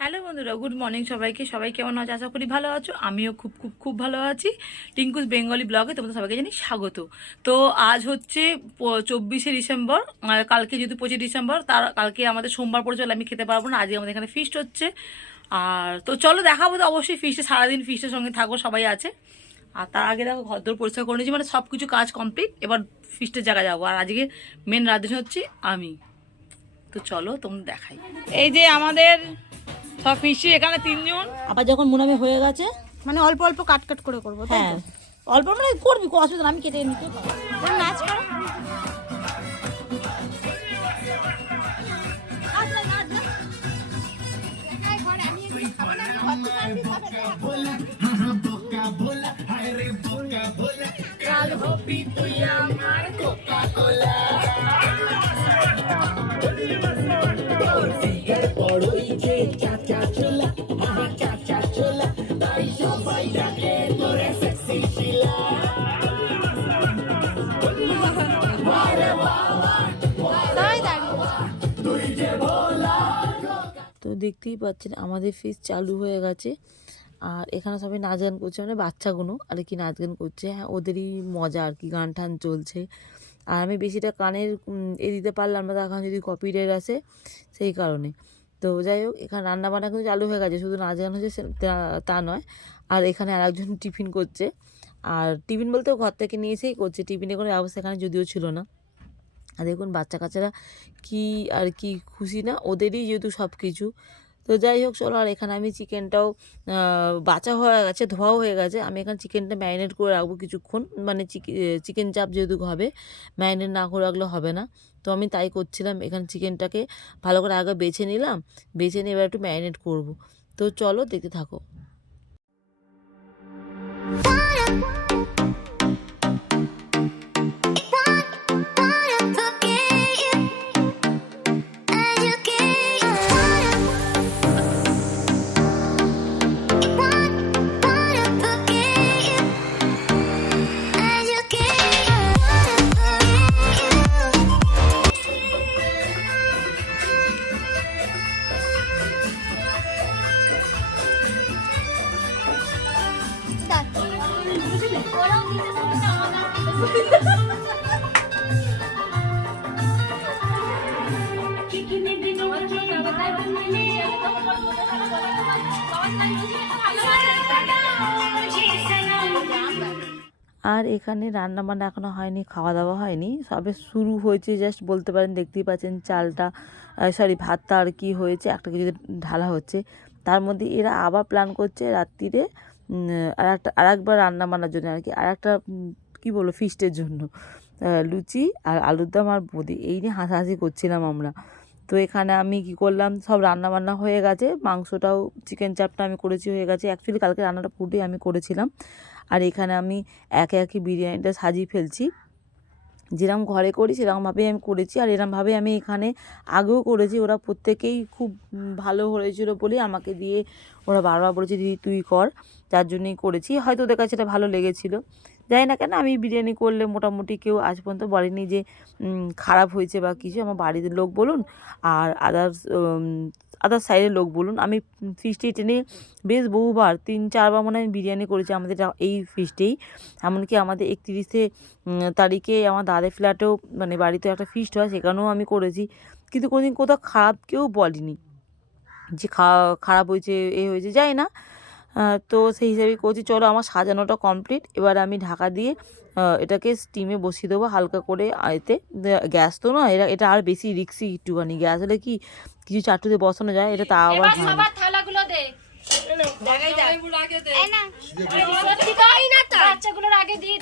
Hello বন্ধুরা, good morning সবাইকে। সবাই কেমন আছে? আশা করি ভালো আছো। আমিও খুব খুব খুব ভালো আছি। টিঙ্কুস বেঙ্গলি ব্লগে তোমাদের সবাইকে জানি স্বাগত। তো আজ হচ্ছে চব্বিশে ডিসেম্বর। কালকে যেহেতু পঁচিশে ডিসেম্বর, তার কালকে আমাদের সোমবার পড়ে চলে আমি খেতে পারব না। আজকে আমাদের এখানে ফিস্ট হচ্ছে। আর তো চলো দেখাবো তো অবশ্যই ফিস্টে সারাদিন ফিস্টের সঙ্গে থাকব, সবাই আছে। আর তার আগে দেখো, ঘরদোর পরিষ্কার করে নিয়েছি। মানে সব কিছু কাজ কমপ্লিট এবার ফিস্টের জায়গায় যাব। আর আজকে মেন রাঁধুনি হচ্ছে আমি। তো চলো তোমরা দেখাই। এই যে আমাদের সব ফিস্টি এখানে তিনজন আবার যখন মুনামি হয়ে গেছে মানে অল্প অল্প কাট কাট করে করব হ্যাঁ? অল্প মানে করবি কোনো অসুবিধা নেই, আমি কেটে নিতে পারব। নাচ করো তাই দাঁড়িয়ে তো দেখতেই পাচ্ছেন আমাদের ফিস চালু হয়ে গেছে। আর এখানে সবাই নাচ গান করছে মানে বাচ্চাগুলো আর কি নাচ গান করছে। হ্যাঁ ওদেরই মজা আর কি গান টান চলছে। আর আমি বেশিটা কানের এ দিতে পারলাম না তখন যদি কপিরাইট আসে সেই কারণে। তো যাই হোক, এখানে রান্নাবান্না কিন্তু চালু হয়ে গেছে। শুধু নাচ গান হচ্ছে তা- নয়। আর এখানে আরেকজন টিফিন করছে। আর টিফিন বলতেও ঘর থেকে নিয়ে এসেই করছে। টিফিনের কোনো ব্যবস্থা এখানে যদিও ছিল না। আর দেখুন, বাচ্চা কাচ্চারা কি আর কি খুশি না? ওদেরই যেহেতু সব কিছু তো যাই হোক, চলো, আর এখানে আমি চিকেনটাও বাঁচা হয়ে গেছে, ধোয়াও হয়ে গেছে। আমি এখানে চিকেনটা ম্যারিনেট করে রাখব কিছুক্ষণ। মানে চিকেন চাপ যেহেতু হবে, ম্যারিনেট না করে রাখলে হবে না। তো আমি তাই করছিলাম। এখানে চিকেনটাকে ভালো করে আগে বেছে নিলাম। বেছে নিয়ে এবার একটু ম্যারিনেট করব। তো চলো দেখতে থাকো। আর এখানে রান্না বান্না এখনও হয়নি, খাওয়া দাওয়া হয়নি। সবে শুরু হয়েছে জাস্ট বলতে পারেন, দেখতেই পাচ্ছেন চালটা সরি ভাতটা আর কি হয়েছে একটা কিছু ঢালা হচ্ছে। তার মধ্যে এরা আবার প্ল্যান করছে রাত্রিরে আর একটা আর একবার রান্না বান্নার জন্য আর কি। আর একটা কী বলব ফিস্টের জন্য। লুচি আর আলুর দম আর বোঁদে। এই নিয়ে হাসাহাসি করছিলাম আমরা। তো এখানে আমি কি করলাম, সব রান্না বান্না হয়ে গেছে। মাংসটাও চিকেন চাপটা আমি করেছি হয়ে গেছে। অ্যাকচুয়ালি কালকে রান্নাটা পুরোটাই আমি করেছিলাম। আর এখানে আমি একে একে বিরিয়ানিটা সাজিয়ে ফেলছি। যেরকম ঘরে করি সেরকমভাবেই আমি করেছি। আর এরকমভাবে আমি এখানে আগেও করেছি। ওরা প্রত্যেকেই খুব ভালো হয়েছিল বলে আমাকে দিয়ে ওরা বারবার বলেছে, দিদি, তুই কর। যার জন্যই করেছি। হয়তো ওদের কাছে এটা ভালো লেগেছিল। জানি না কেন, আমি বিরিয়ানি করলে মোটামুটি কেউ আজ পর্যন্ত বলেনি যে খারাপ হয়েছে বা কিছু। আমার বাড়ির লোক বলুন আর আদার্স আদার সাইডের লোক বলুন। আমি ফিস্টি টেনে বেশ বহুবার, তিন, চারবার মনে আমি বিরিয়ানি করেছি আমাদের এই ফিস্টেই এমনকি আমাদের একত্রিশে তারিখে আমার দাদের ফ্ল্যাটেও মানে বাড়িতে একটা ফিস্ট হয়, সেখানেও আমি করেছি। কিন্তু কোনোদিন কোথাও খারাপ কেউ বলেনি। যে খা- খারাপ হয়েছে এ হয়েছে যাই না। তো সেই হিসাবেই করছি চলো আমার সাজানোটা কমপ্লিট এবার আমি ঢাকা দিয়ে এটাকে স্টিমে বসিয়ে দেবো হালকা করে এতে গ্যাস তো না এটা এটা আর বেশি রিক্সি একটুখানি গ্যাস হলে কি কিছু চারটুতে বসানো যায় এটা তা আবার? বাচ্চাগুলোর আগে দিয়ে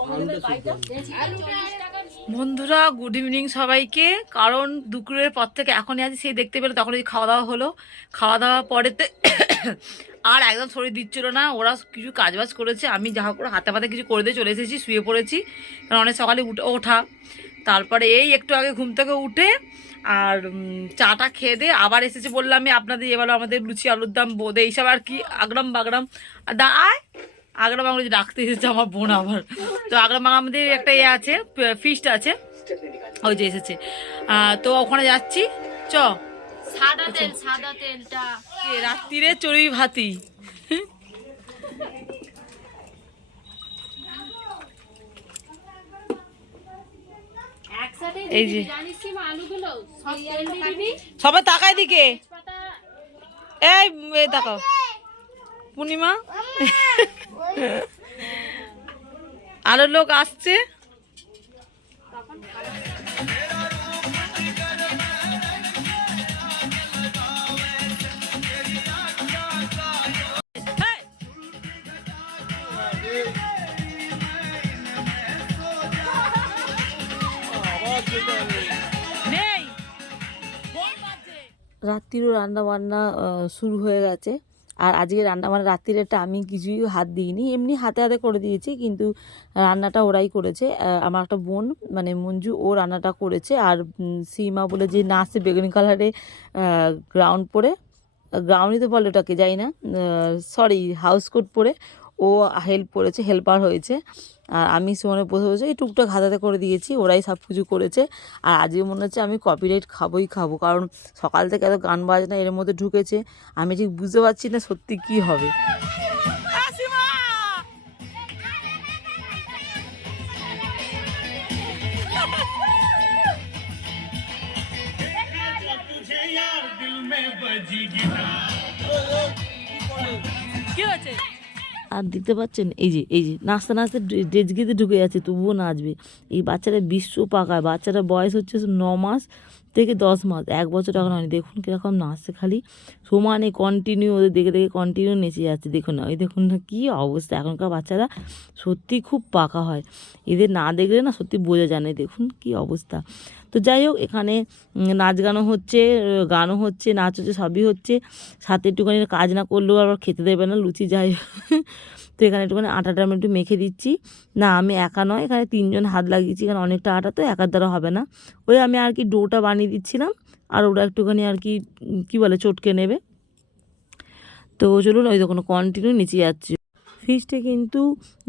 মনে বন্ধুরা গুড ইভিনিং সবাইকে। কারণ দুপুরের পর থেকে এখনই আজ সেই দেখতে পেলে তখন খাওয়া দাওয়া হলো। খাওয়া দাওয়া পরেতে আর একদম শরীর দিচ্ছিল না। ওরা কিছু কাজবাজ করেছে। আমি যা হোক করে হাতে পাতে কিছু করে দিয়ে চলে এসেছি শুয়ে পড়েছি। কারণ অনেক সকালে উঠে ওঠা। তারপরে এই একটু আগে ঘুম থেকে উঠে আর চাটা খেয়ে দিয়ে আবার এসেছে বললাম আমি আপনাদের এবার আমাদের লুচি আলুর দাম বোধে এইসব আর কি আগ্রাম বাগরাম। আয়। আগ্রাম বাংলা যে ডাকতে এসেছে আমার বোন আবার। তো আগ্রাম বাংলা আমাদের একটা ইয়ে আছে ফিস্ট আছে ওই যে এসেছে। তো ওখানে যাচ্ছি চ। সাদা তেল সাদা তেলটা। এ রাত্রিরে চড়ুই ভাতি। এই যে। জানিস কি মা আলুগুলো সব তেল দিয়ে দিবি। সবাই তাকায় দিকে। এই এ তাকাও। পূর্ণিমা? আরও লোক আসছে। হেই! রাত্রিরও রান্না বান্না শুরু হয়ে গেছে। আর আজকে রান্না বান্না রাত্রিরেটা আমি কিছুই হাত দিইনি। এমনি হাতে হাতে করে দিয়েছি, কিন্তু রান্নাটা ওরাই করেছে। আমার একটা বোন মানে মঞ্জু, ও রান্নাটা করেছে। আর সীমা বলে যে নাচে বেগুনি কালারে গ্রাউন্ড পরে। গ্রাউন্ডই তো বলে ওটাকে, যাই না। সরি হাউস কোট পরে। ও হেল্প করেছে হেল্পার হয়েছে। আর আমি সুমনে বসে বসে এই টুকটাক হাতাতে করে দিয়েছি, ওরাই সব কিছু করেছে। আর আজকে মনে হচ্ছে আমি কপিরাইট খাবোই খাব, কারণ সকাল থেকে এত গান বাজনা এর মধ্যে ঢুকেছে, আমি ঠিক বুঝতে পারছি না সত্যি কি হবে। কি আর দেখতে পাচ্ছেন, এই যে এই যে, নাচতে নাচতে ড্রেস গিতে ঢুকে যাচ্ছে, তবুও নাচবে। এই বাচ্চারা বিশ্ব পাকায় বাচ্চারা বয়স হচ্ছে ন মাস। থেকে দশ মাস, এক বছর এখন হয়নি দেখুন কীরকম নাচছে খালি। সমানে কন্টিনিউ ওদের দেখে দেখে কন্টিনিউ নেচে যাচ্ছে। দেখুন না, ওই দেখুন না কী অবস্থা। এখনকার বাচ্চারা সত্যি খুব পাকা হয়। এদের না দেখলে না সত্যি বোঝা যায় না। দেখুন কী অবস্থা। তো যাই হোক, এখানে নাচ গানও হচ্ছে গানও হচ্ছে, নাচ হচ্ছে, সবই হচ্ছে। সাথে একটুখানি কাজ না করলেও আবার খেতে দেবে না, লুচি যাই। তো এখানে একটুখানি আটাটা আমি একটু মেখে দিচ্ছি। না, আমি একা নয়, এখানে তিনজন হাত লাগিয়েছি, এখানে অনেকটা আটা, তো একার দ্বারা হবে না। ওই আমি আর কি ডোটা বানিয়ে দিচ্ছিলাম, আর ওটা একটুখানি আর কি, কী বলে, চটকে নেবে। তো চলুন, ওই তো কোনো কন্টিনিউ নিচে যাচ্ছে। ফিসটা কিন্তু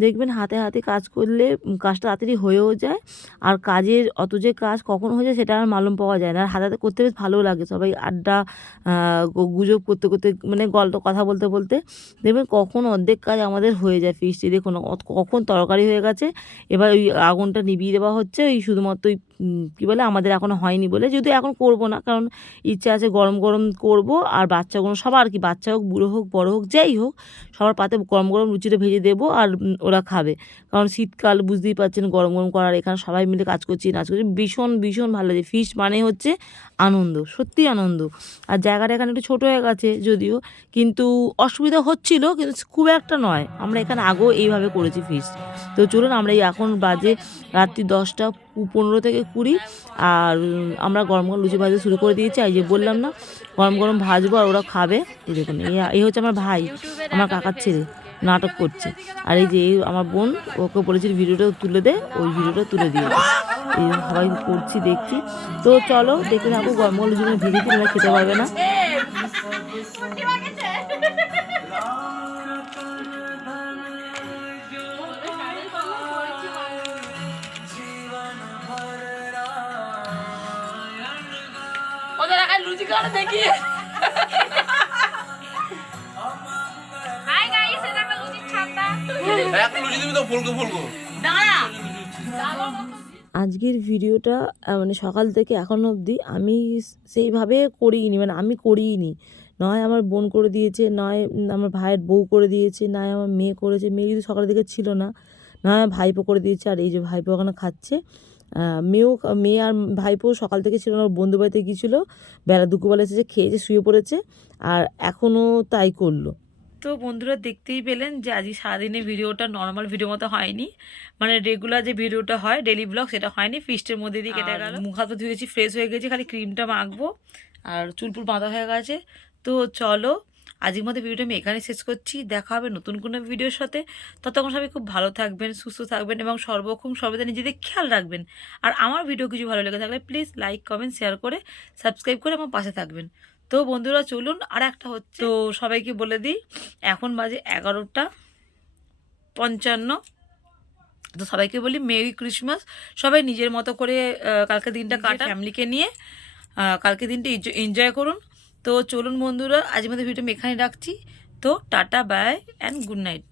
দেখবেন হাতে হাতে কাজ করলে কাজটা তাড়াতাড়ি হয়েও যায়। আর কাজের অত যে কাজ কখন হয়ে যায় সেটা আর মালুম পাওয়া যায় না। আর হাতে হাতে করতে বেশ ভালোও লাগে সবাই আড্ডা গুজব করতে করতে মানে গল্প, কথা বলতে বলতে দেখবেন কখন অর্ধেক কাজ আমাদের হয়ে যায় ফিসটি দেখুন কখন তরকারি হয়ে গেছে, এবার ওই আগুনটা নিভিয়ে দেওয়া হচ্ছে, ওই শুধুমাত্র ওই কী বলে, আমাদের এখন হয়নি বলে, যদিও এখন করব না, কারণ ইচ্ছা আছে গরম গরম করব, আর বাচ্চাগুলো সবার কি বাচ্চা হোক, বুড়ো হোক, বড়ো হোক, যাই হোক, সবার পাতে গরম গরম লুচিটা ভেজে দেবো, আর ওরা খাবে। কারণ শীতকাল, বুঝতেই পারছেন, গরম গরম করার এখানে সবাই মিলে কাজ করছি, নাচ করছি, ভীষণ ভীষণ ভালো লাগে। ফিশ মানে হচ্ছে আনন্দ সত্যি আনন্দ। আর জায়গাটা এখানে একটু ছোটো হয়ে গেছে যদিও, কিন্তু অসুবিধা হচ্ছিল, কিন্তু খুব একটা নয়। আমরা এখানে আগেও এইভাবে করেছি ফিশ তো চলুন, আমরা এই এখন বাজে রাত্রি দশটা পনেরো থেকে কুড়ি। আর আমরা গরম গরম লুচি ভাজতে শুরু করে দিয়েছি। এই যে বললাম না, গরম গরম ভাজবো আর ওরা খাবে। এই দেখুন, এই হচ্ছে আমার ভাই, আমার কাকার ছেলে, নাটক করছে। আর এই যে আমার বোন, ওকে বলেছিল ভিডিওটা তুলে দে, ওই ভিডিওটা তুলে দিয়েছে এই সবাই করছি, দেখছি। তো চলো, দেখে থাকো, গরম গরম লুচি ভেজে খেতে পারবে না। এটা ছাতা। লুচি তো ফুলকো ফুলকো। দাঁড়া। আজকের ভিডিওটা মানে সকাল থেকে এখন অবধি আমি সেইভাবে করিনি মানে আমি করিনি। নয় আমার বোন করে দিয়েছে নয় আমার ভাইয়ের বউ করে দিয়েছে নয় আমার মেয়ে করেছে। মেয়ে কিন্তু সকালের দিকে ছিল না নয় আমার ভাইপো করে দিয়েছে আর এই যে ভাইপো ওখানে খাচ্ছে। মেয়েও মেয়ে আর ভাইপো সকাল থেকে ছিল না ওর বন্ধু বাড়িতে গিয়েছিল। বেলা দুপুরবেলা এসেছে খেয়েছে শুয়ে পড়েছে আর এখনও তাই করল। তো বন্ধুরা দেখতেই পেলেন যে আজকে সারাদিনের ভিডিওটা নর্মাল ভিডিও মতো হয়নি। মানে রেগুলার যে ভিডিওটা হয় ডেলি ব্লগ সেটা হয়নি। ফিস্টের মধ্যে দিয়ে কেটে গেল। মুখ হাত ধুয়েছি ফ্রেশ হয়ে গেছি খালি ক্রিমটা মাখবো আর চুলপুল বাঁধা হয়ে গেছে। তো চলো আজকের মধ্যে ভিডিওটা আমি এখানে শেষ করছি। দেখা হবে নতুন কোনো ভিডিওর সাথে। ততক্ষণ সবাই খুব ভালো থাকবেন সুস্থ থাকবেন এবং সর্বক্ষণ সর্বদা নিজেদের খেয়াল রাখবেন। আর আমার ভিডিও কিছু ভালো লেগে থাকলে প্লিজ লাইক কমেন্ট শেয়ার করে সাবস্ক্রাইব করে আমার পাশে থাকবেন। তো বন্ধুরা চলুন আর একটা হচ্ছে তো সবাইকে বলে দিই এখন বাজে এগারোটা পঞ্চান্ন। তো সবাইকে বলি মেরি ক্রিসমাস সবাই নিজের মতো করে কালকে দিনটা কাটা ফ্যামিলিকে নিয়ে। কালকে দিনটা এনজয় করুন। তো চলুন বন্ধুরা, আজ মধ্যে ভিডিও আমি এখানে রাখছি। তো tata bye and good night